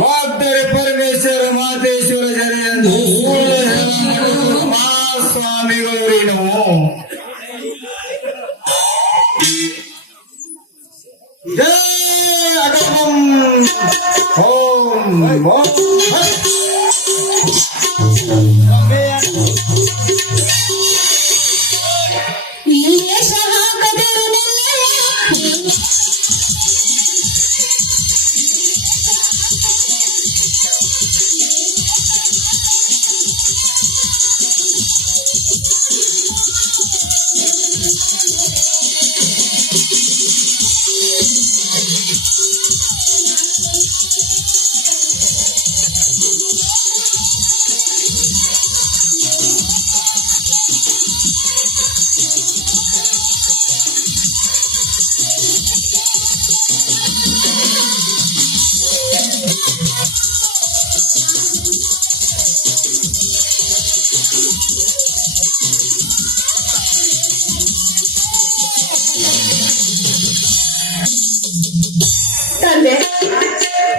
ವಾಗ್ದರೆ ಪರಮೇಶ್ವರ ಮಾತೇಶ್ವರ ಜರೆ ಎಂದು ಮಹಾಸ್ವಾಮಿಗಳೇನು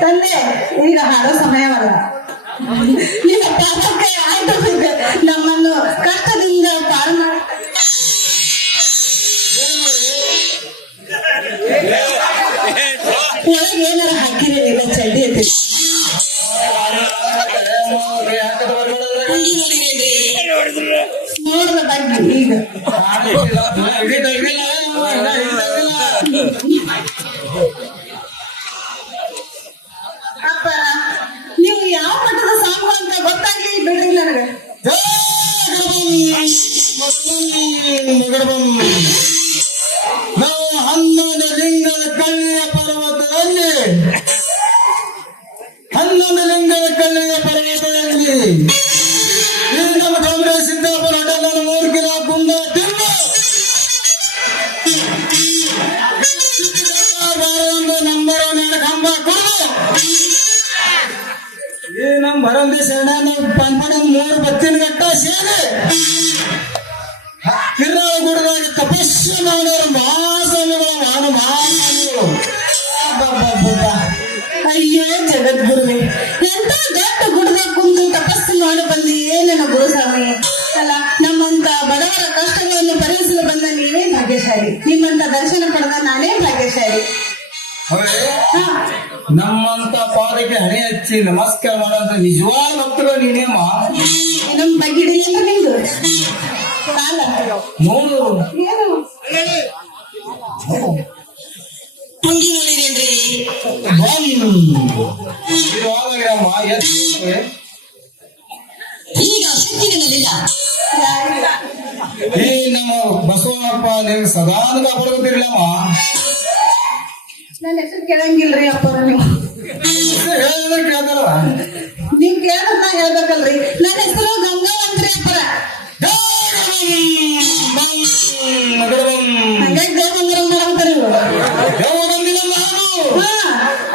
ತಂದೆ ಈಗ ಹಾಡೋ ಸಮಯವಲ್ಲ. ಈಗ ಪಾಪಕ್ಕೆ ಆಯ್ತು, ನಮ್ಮನ್ನು ಕಷ್ಟದಿಂದ ಪಾರು ಮಾಡಿ ಒಳಗೆ ಏನಾರ ಹಾಕಿರಲಿಲ್ಲ ಚಡ್ಡಿ ಅಂತ ನೋಡ್ರ ಬಗ್ಗೆ ಈಗ ಅಪ್ಪ ನೀವು ಯಾವ ಮಟ್ಟದ ಸಾಂಗು ಅಂತ ಗೊತ್ತಾಗ್ಲಿ ಬಿಡ್ರಿ ನನಗೆ. ನಾವು 11 ಲಿಂಗದ ಕಳ್ಳಿಯ ಪರ್ವತದಲ್ಲಿ 11 ಲಿಂಗದ ಕಳ್ಳಿಯ ಪರ್ವತದಲ್ಲಿ ಈ ನಮ್ಮ ಕಾಂಗ್ರೆಸ್ ಸಿದ್ದಾಪುರ ಅಡ್ಡಲ್ಲ 3 ಕಿಲೋ ಕುಂದ ತಿಂದು ನಂಬರ್ 1 ಕಂಬ ಕೊಡು. ಈ ನಮ್ಮ ಭರಂದಿ ಶರಣ ಪಂಪಣ 3 ಬತ್ತಿನ ಗಟ್ಟ ಸೇರಿ ಕಿರಾಳ ಗುಡದಾಗ ತಪಸ್ಸು ಮಾಡೋರು ಮಹಾಸ್ವಾಮಿಗಳು ಮಹಾಸ್ವಾಮಿಗಳು. ಅಯ್ಯೋ ಜಗದ್ಗುರುವೆ, ಎಂತ ದೊಡ್ಡ ಗುಡ್ದಾಗ ಕುಂತು ತಪಸ್ಸು ಮಾಡಿ ಬಂದು ಏನೇನ ಗುರುಸ್ವಾಮಿ ಅಲ್ಲ. ನಮ್ಮಂತ ಬಡವರ ಕಷ್ಟಗಳನ್ನು ಪರಿಹರಿಸಲು ಬಂದ ನೀವೇ ಭಾಗ್ಯಶಾಲಿ, ನಿಮ್ಮಂತ ದರ್ಶನ ಪಡೆದ ನಾನೇ ಭಾಗ್ಯಶಾಲಿ. ನಮ್ಮಂತ ಪಾದಕ್ಕೆ ಹಣೆ ಹಚ್ಚಿ ನಮಸ್ಕಾರ ಮಾಡುವಂತ ನಿಜವಾದ ಭಕ್ತರು ನೀನೇಮ್ಮ. ನಮ್ ಬಗ್ಗಿಡಿಲ್ಲ ಅಂದ್ರೆ ನಿಮ್ದು ಕಾಲ ನೋಡು ಏನು ಇವಾಗಮ್ಮ ಈಗ ಶಕ್ತಿಗಳಿಲ್ಲ. ಈ ನಮ್ಮ ಬಸವಪ್ಪ ನೀವು ಸದಾನ ಕಾಪಾಡ್ಕೊತಿರ್ಲಮ್ಮ. ನನ್ನ ಹೆಸರು ಕೇಳಂಗಿಲ್ರಿ ಅಪ್ಪ. ನೀವು ಹೇಳಿದ್ರೆ ಕೇಳ್ತಾರಲ್ಲ, ನೀವ್ ಕೇಳಿದ್ರೆ ನಾ ಹೇಳ್ಬೇಕಲ್ರಿ. ನನ್ನ ಹೆಸರು ಗಂಗಾವಂತ್ರಿ ಅಪ್ಪರ. ಹಂಗಾಗಿ ದೇವಂದ್ರ ಮಾಡ್ತಾರೆ ಇವ್ರು.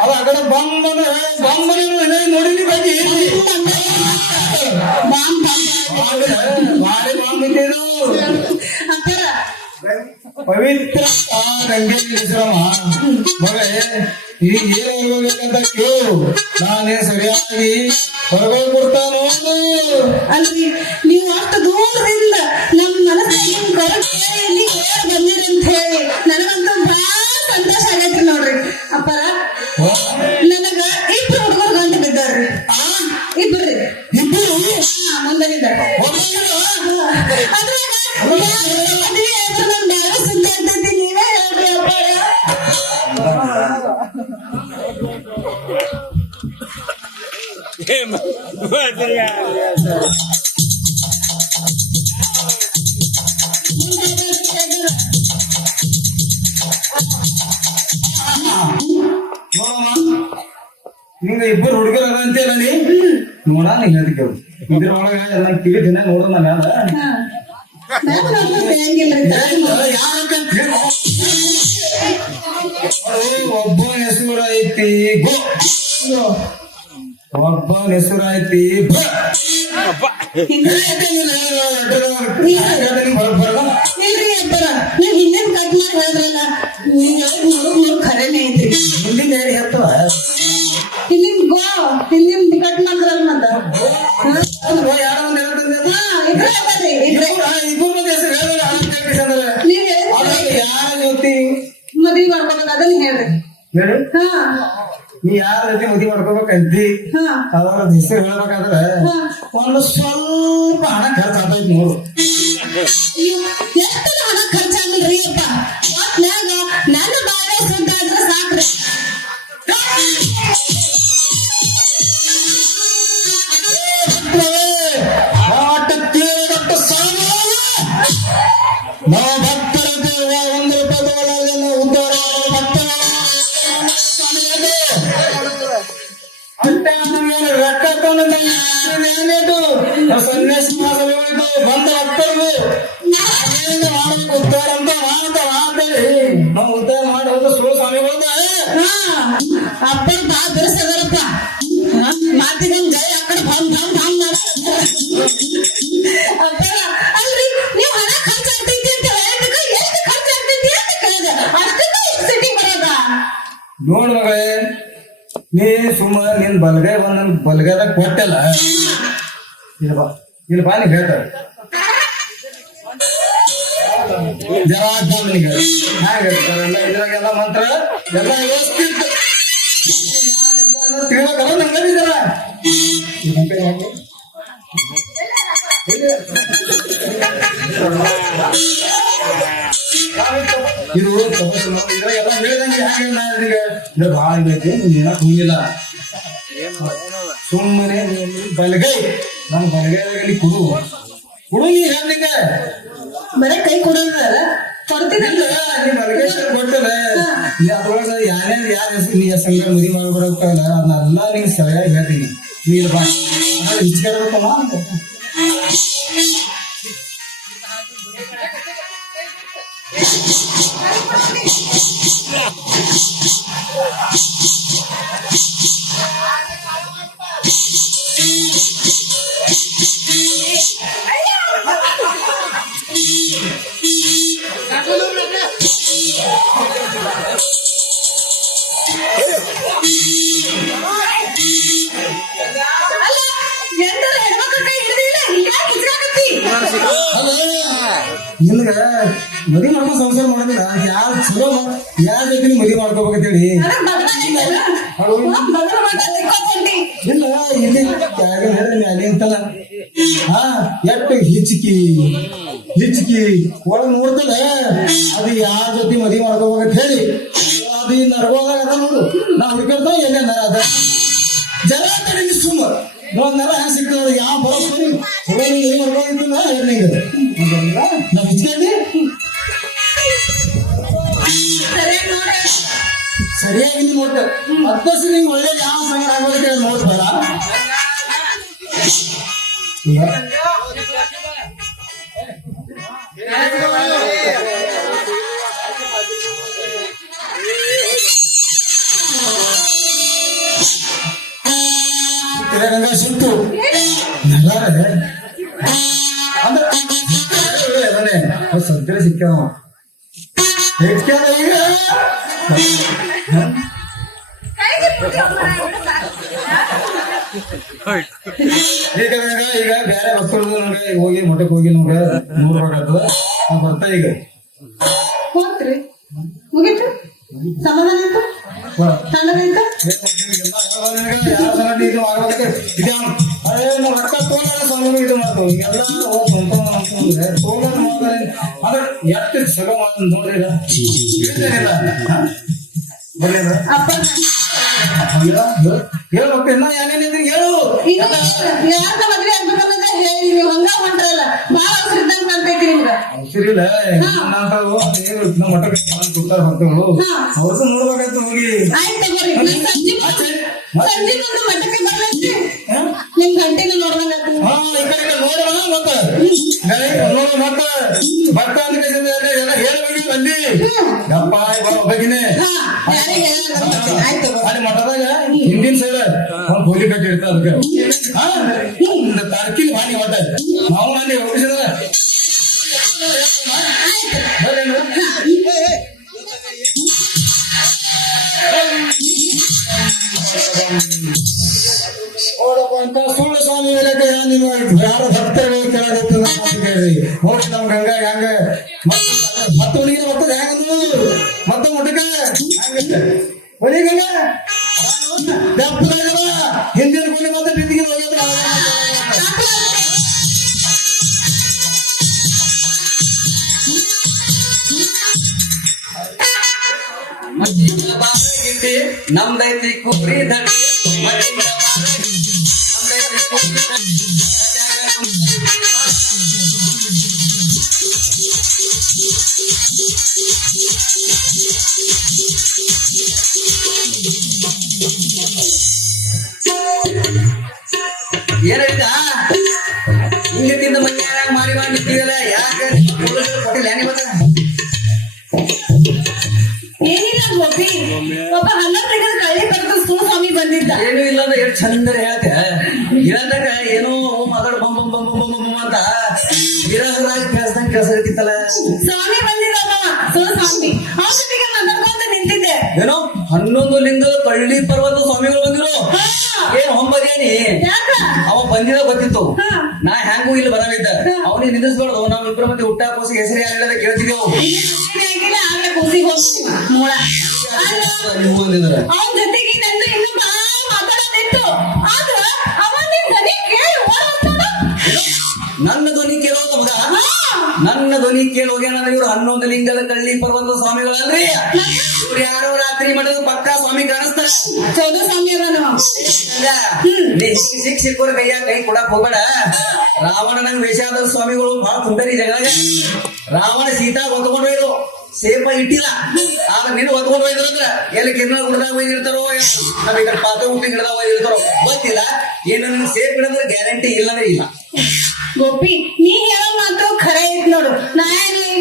ಅದ ಆ ಕಡೆ ಬಂದ್ ನೋಡಿನಿ ಬಗ್ಗೆ ಬಾಂಬ್ ಬಾರಿ ಬಾಂಬಿಟ್ಟೇನು ಅಂತಾರ. ಪವಿತ್ರ ಆ ಗಂಗೆ ಮಿಶ್ರಮ ಮಗಳೇ ಈಗ ಏನು ಹೋಗ್ಬೇಕಂತ ಕೇಳು, ನಾನೇ ಸರಿಯಾಗಿ ಹೊರಗೆ ಕೊಡ್ತಾನೋ. ಅಲ್ರಿ ನೀವು ಅಷ್ಟು ದೂರದಿಂದ ನಮ್ಮ ಮನಸ್ಸಿನ ಕೊರತೆಯಲ್ಲಿ ಬಂದಿರಿ ಅಂತ ಹೇಳಿ ನನಗಂತೂ ಬಹಳ ಸಂತೋಷ ಆಗೈತ್ರಿ ನೋಡ್ರಿ. ಅಪ್ಪರ ನನಗ ಇಬ್ರು ಹುಡುಗರು ಗಂಟು ಬಿದ್ದಾರ್ರಿ. ಇಬ್ರಿ ಇಬ್ಬರು ಮುಂದನಿಂದ ಅದ್ರಾಗ ಮದುವೆ ಆಯ್ತು ನನ್ ಬಾಳ ಸುದ್ದಿ ಆಗ್ತೈತಿ, ನೀವೇ ಹೇಳ್ರಿ ಅಪ್ಪಾರ. ನಿಂಗ ಇಬ್ಬರು ಹುಡುಗರ ಅಂತೇಳ ನೀ ನೋಡ ನೀ ಹೇಳ್ತಿದ್ದೇವು ಇದ್ರೊಳಗ ಎಲ್ಲ ಕಿವಿ ದಿನ ನೋಡೋಣ ಮ್ಯಾಲ ಯಾರಂತ ಹೇಳಿ ಒಬ್ಬ ಹೆಸರು ಐತಿ ಗೋ, ಒಬ್ಬ ಹೆಸರು ಐತಿ ಬ. ಇಲ್ರಿ ಅಪ್ಪರ ನೀವ್ ಹಿಂದಿನ ಕಟ್ ಮಾಡಿ ಹೇಳಿದ್ರಲ್ಲ, ನೀವ್ ನೋಡು ಖರೇನೆ ಐತ್ರಿ. ಹಿಂದಿನ ಹೇಳಿ ಹತ್ತವ ಹಿಂದಿನ ಗೋ ಹಿಂದಿನ ಕಟ್ ಮಾಡಿದ್ರಲ್ಲ ಮತ್ತ ಯಾರೋ ಒಂದ್ ಹೇಳ್ತಂದ್ರೆ ಇಬ್ರೇ ಅದಾರ್ರಿ, ಇಬ್ರೇ. ಇಬ್ಬರು ಮಂದಿ ಹೆಸರು ಹೇಳಿದ್ರೆ ನೀವ್ ಹೇಳಿದ್ರಿ ಯಾರ ಜೊತೆ ಮದ್ವಿ ಮಾಡ್ಕೊಬೇಕು ಅದನ್ನ ಹೇಳ್ರಿ. ಹೇಳಿ ಹಾ ನೀ ಯಾರ ಜೊತೆ ಮದುವೆ ಮಾಡ್ಕೋಬೇಕಂತಿ ಹಾ ಅವ್ರ ಹೆಸರು ಹೇಳ್ಬೇಕಾದ್ರೆ ಒಂದು ಸ್ವಲ್ಪ ಹಣ ಖರ್ಚಾಗ್ತೈತಿ ನೋಡು. ಎಷ್ಟು ಹಣ ಖರ್ಚಾಗಲ್ರಿ ಅಪ್ಪ, ಒಟ್ನ್ಯಾಗ ನನ್ನ ಬಾಳೆ ಸುದ್ದ ಆದ್ರೆ ಸಾಕ್ರಿ. ನಾವು ಭಕ್ತರ ಒಂದು ರೂಪಾಯಿ ಉದ್ದಾರ ರೊಕ್ಕ ಸನ್ಯಾಸಿ ಬಂದ ಭಕ್ತರಿಗೂ ಮಾಡಬೇಕು ಉದ್ದಾರ ಅಂತ ಮಾಡ್ತೇಳಿ ನಾವು ಉದ್ದಾರ ಮಾಡಿ ಹೋದ ಸುಳ್ಳು ಸ್ವಾಮಿಗಳದ ಅಪ್ಪನ ಬಾ ಬೆರೆಸದಾರಪ್ಪ, ಮಾತಿಗೊಂದು ಗೈ ಆ ಕಡೆ ಬಂದ್ ಬಂದ್ ಬಂದ್ ಅಪ್ಪನ. ಅಲ್ರಿ ನೀವು ಹಣ ಖರ್ಚಾಗ್ತೈತಿ ಅಂತ ಹೇಳ್ಬೇಕು, ಎಷ್ಟು ಖರ್ಚಾಗ್ತೈತಿ ಅಂತ ಕೇಳಿದೆ, ಅಷ್ಟಕ್ಕ ಇಷ್ಟು ಸಿಟಿ ಬರೋದ. ನೋಡ್ ಮಗಳೇ, ನೀ ಸುಮ್ಮ ನಿನ್ ಬಲಗೈ ಬಂದ್ ಬಲಗೈದಾಗ ಕೊಟ್ಟಲ್ಲ, ಇಲ್ಲಿ ಬಾ ನೀ ಹೇಳ್ತಾರೆ ಜವಾಬ್ದಾರಿ ಇದ್ರಾಗೆಲ್ಲ ಮಂತ್ರ ಎಲ್ಲ ವ್ಯವಸ್ಥಿತ ತಿಳ್ಬೇಕಲ್ಲ ನಂಗದಿದ್ದಲ್ಲ. ಇದು ಇದ್ರಾಗೆಲ್ಲ ಹೇಳಿದಂಗೆ ಹೆಂಗೆ ಭಾಳ ಇದೈತಿ, ನೀನ ಕುಂಗಿಲ್ಲ ಸುಮ್ಮನೆ ಬಲಗೈ ನನ್ನ ಬಲಗೈದಾಗ ಕುಡು ಕುಡು ನೀ ಹೇಳ್ಲಿಂಗ ಬರೀ ಕೈ ಕೊಡೋದಲ್ಲ ಕೊಡ್ತೀನಲ್ಲ. ನೀ ಬಲಗೈ ಕೊಟ್ಟಲ್ಲ ಅದ್ರೊಳಗ ಯಾರ್ಯಾರು ಯಾರ ಹೆಸರು ನೀ ಸಂಘ ಮದಿ ಮಾಡ್ಬಿಡಕ್ಕಲ್ಲ ಅದನ್ನೆಲ್ಲ ನಿಂಗೆ ಸರಿಯಾಗಿ ಹೇಳ್ತೀನಿ. ನೀನು ಬಾ ಹಿಚ್ಕಾಡ್ಬೇಕಲ್ಲ ಅಂತ ನಿನ್ಗ ಮದಿ ಮಾಡ್ಕೊಂಡು ಸಂಸಾರ ಮಾಡೋದಿಲ್ಲ, ಯಾರು ಚಲೋ ಯಾರ ಜೊತೆ ಮದಿ ಮಾಡ್ಕೋಬೇಕಂತೇಳಿ ಇಲ್ಲ ಇಲ್ಲಿ ಮ್ಯಾಲೆ ಅಂತಲ್ಲ. ಹಾ ಎಷ್ಟು ಹಿಚ್ಕಿ ಒಳಗ್ ನೋಡ್ತಲ್ಲ ಅದು ಯಾರ ಜೊತೆ ಮದಿ ಮಾಡ್ಕೋಬೇಕಂತ ಹೇಳಿ ಅದು ಈ ನರಗೋದಾಗ ಅದ ನೋಡು. ನಾ ಹುಡುಕಿರ್ತಾವ ಎಲ್ಲೇ ನರ ಅದ ಜನ ತಡಿ ಸುಮ್ಮ ನೋಡ್ ನರ ಹೆಂಗ್ ಸಿಗ್ತದ ಯಾವ ಬರೋಬ್ಬರಿ ಚಲೋ ಮದಿ ಮಾಡ್ಕೋದಿಲ್ಲ ನಿಂಗ ನಾ ಹಿಚ್ಕಂಡಿ ಸರಿಯಾಗಿ ನೋಡ್ತ ಮತ್ತಷ್ಟು ನಿಂಗೆ ಒಳ್ಳೆ ಯಾವ ಸಂಘ ಆಗೋದಕ್ಕೆ ನೋಡ್ತಾರ. ಗಂಗಾ ಸಿಂತು ಅಂದ್ರೆ ಸದ್ಯ ಸಿಕ್ಕಾವ ಹೆಚ್ಚಾದ ಈಗ ಈಗ ಈಗ ಬೇರೆ ಮಕ್ಕಳು ನಮ್ಗೆ ಹೋಗಿ ಮಠಕ್ಕೆ ಹೋಗಿ ನಮ್ಗೆ 100 ರೂಪಾಯಿ ಆಗ್ತದ ನಾವ್ ಬರ್ತಾ ಈಗ ಹೋಗ್ತ್ರಿ ಮುಗೀತು ಸಮಾಧಾನ ಆಯ್ತು ತಣ್ಣಗಾಯ್ತು ಯಾರ ಸಂಗತಿ ಇದು ಮಾಡ್ಬೇಕು ಅದೇ ನಾವು ರೊಕ್ಕ ತೋಲಾರ ಸಂಬಂಧ ಇದು ಮಾಡ್ತೇವೆ ಈಗೆಲ್ಲ ತೋಲಾರ ಮಾಡ್ತಾರೆ ಆದ್ರೆ ಎಷ್ಟು ಸಗ ಮಾಡ್ ನೋಡ್ರಿ ಬರ್ಲಿಲ್ಲ ಅಪ್ಪ ಹೇಳು ಇನ್ನ ಏನೇನಿದ್ರೆ ಹೇಳು ಯಾರ ಮದ್ವೆ ಆಗ್ಬೇಕನ್ನೋದ ಹೇಳಿ ನೀವು ಹಂಗ ಹೊಂಟ್ರಲ್ಲ ಬಾಳ ಅವಸರ ಇದ್ದಂಗ ಕಾಣ್ತೈತಿ ನಿಮ್ಗ ಸರಿಲ್ಲ ನಮ್ಮ ಮಠಕ್ಕೆ ಕೊಡ್ತಾರ ಭಕ್ತಗಳು ಅವ್ರದ್ದು ನೋಡ್ಬೇಕಾಯ್ತು ಹೋಗಿ ಆಯ್ತು ತಗೋರಿ ಸಂಜೆ ಮುಂದೆ ಮಠಕ್ಕೆ ಬರ್ಲಂತ್ರಿ ನಿಮ್ ಗಂಟೆನ ನೋಡ್ದಂಗ ಹಾ ಈ ಕಡೆ ನೋಡೋಣ ಮತ್ತೆ ನೋಡು ಮತ್ತೆ ಭಕ್ತ ಅಂತ ಎಲ್ಲ ಹೇಳ್ಬೇಕು ಬಂದಿ ಯಪ್ಪ ಬಗ್ಗಿನೇ ಆಯ್ತು ಅಲ್ಲಿ ಮಠದಾಗ ಹಿಂದಿನ ಸೈಡ್ ಒಂದು ಗೋಲಿ ಕಟ್ಟಿ ಇರ್ತಾರೆ ಅದಕ್ಕೆ ತಾರ್ಕಿಲ್ ಮಾಡಿ ಮಠ ನಾವು ಅಲ್ಲಿ ಹೋಗಿಸಿದ್ರೆ ನೋಡಪ್ಪ ಅಂತ ಸುಳ್ಳು ಸ್ವಾಮಿ ಹೇಳಕ್ಕೆ ನೀವು ಯಾರ ಭಕ್ತರು ಕೆಳಗತ್ತೆ ಕೇಳ್ರಿ ನೋಡಿ ನಮ್ ಗಂಗಾ ಹೆಂಗ ಮತ್ತೆ ಹುಡುಗಿನ ಮತ್ತದ ಹೆಂಗಂದ್ರು ಮತ್ತೆ ಮಠಕ್ಕೆ ಹೆಂಗ ಹೊಲಿ ಗಂಗಾ ದಪ್ಪದಾಗ ಹಿಂದಿನ ಗೋಲಿ ಮತ್ತೆ ಬಿದ್ದಿಗೆ ಹೋಗಿದ್ರೆ ನಮ್ದೈತಿ ಕುರಿ ದಂಡಿ ಏನೈತ ಹಿಂಗ ತಿಂದ ಮನೆ ಮಾಡಿ ನಿಂತೀವಲ್ಲ ಯಾಕೆ ಕೊಟ್ಟಿಲ್ಲ ಏನಿ ಗೊತ್ತ ಏನಿಲ್ಲ ಗೋಪಿ ಒಬ್ಬ ಹನ್ನ ತೆಗೆದು ಕಳ್ಳಿ ಬರೆದು ಸ್ವಾಮಿ ಬಂದಿದ್ದ ಏನು ಇಲ್ಲ ಅಂದ್ರೆ ಎಷ್ಟು ಚಂದ ಹೇಳ್ತೆ ಇರಂದಾಗ ಏನೋ ಮಾತಾಡ ಬಂ ಬಂ ಬಂ ಬಂ ಬಂ ಅಂತ ವಿರಹರಾಜ್ ಕೇಳಿಸ್ದಂಗ ಕೇಳಿಸಕತ್ತಿತ್ತಲ್ಲ ಸ್ವಾಮಿ ಬಂದಿದ್ದವ ಸ್ವಾಮಿ ಅವನ ಜೊತೆಗೆ ಮಾತಾಡ್ಕೊಂತ ನಿಂತಿದ್ದೆ ಏನೋ 11 ಲಿಂಗ ಕಳ್ಳಿ ಪರ್ವತ ಸ್ವಾಮಿಗಳು ಬಂದಿರು ಏನ್ ಹೊಂಬದೇನಿ ಯಾಕ ಅವ ಬಂದಿದ ಗೊತ್ತಿತ್ತು ಹಾ. ನಾ ಹೆಂಗೂ ಇಲ್ಲಿ ಬರವಿದ್ದ ಅವನಿಗೆ ನಿಂದಿಸ್ಬಾರ್ದು ನಾವ್ ಇಬ್ಬರ ಮತ್ತೆ ಹುಟ್ಟ ಕೋಸಿ ಹೆಸರು ಹೇಳದ ಕೇಳ್ತಿದ್ದೆವು ಆಗಿಲ್ಲ ಆಗ್ಲೇ ಕೂಸಿಗೆ ಹೋಗ್ತೀವಿ ಮೂಳ ನೀವು ಅಂದಿದ್ರ ಅವನ ಜೊತೆಗೆ ನಂದು ಇನ್ನು ಬಾ ಮಾತಾಡೋದಿತ್ತು ಆದ್ರ ಅವನ ಧ್ವನಿ ಕೇಳಿ ಓಡೋಗ್ತಾನ ನನ್ನ ಧ್ವನಿ ಕೇಳೋದ ಮಗ ನನ್ನ ಧ್ವನಿ ಕೇಳಿ ಹೋಗ್ಯಾನಂದ್ರೆ ಇವ್ರು 11 ಲಿಂಗದ ಕಳ್ಳಿ ಪರ್ವತ ಸ್ವಾಮಿಗಳಲ್ರಿ ಇವ್ರು ಯಾರೋ ರಾತ್ರಿ ಮಾಡಿದ ಪಕ್ಕ ಸ್ವಾಮಿ ಕಾಣಿಸ್ತಾರ ಚೌದ ಸ್ವಾಮಿ ಅದ ಶಿಕ್ಷಕರ ಕೈಯಾಗ ಕೈ ಕೊಡಕ್ ಹೋಗ್ಬೇಡ ರಾವಣನ ವೇಷಾದ ಸ್ವಾಮಿಗಳು ಬಹಳ ತುಂಟರಿ ಜಗದಾಗ ರಾವಣ ಸೀತಾ ಹೊತ್ಕೊಂಡು ಹೋಯ್ರು ಸೇಪ ಇಟ್ಟಿಲ್ಲ ಆದ್ರೆ ನೀನು ಹೊತ್ಕೊಂಡು ಹೋಯ್ದ್ರಂದ್ರ ಎಲ್ಲಿ ಕಿರ್ನ ಗುಡ್ದಾಗ ಒಯ್ದಿರ್ತಾರೋ ನಾವ್ ಈ ಕಡೆ ಪಾತ್ರ ಹುಟ್ಟಿ ಗಿಡದಾಗ ಒಯ್ದಿರ್ತಾರೋ ಗೊತ್ತಿಲ್ಲ ಏನು ನಿನ್ ಸೇಪ್ ಇಡಂದ್ರೆ ಗ್ಯಾರಂಟಿ ಇಲ್ಲ ಅಂದ್ರೆ ಇಲ್ಲ ಗೋಪಿ ನೀ ಹೇಳೋ ಮಾತು ಖರೆ ಐತ್ ನೋಡು ನಾ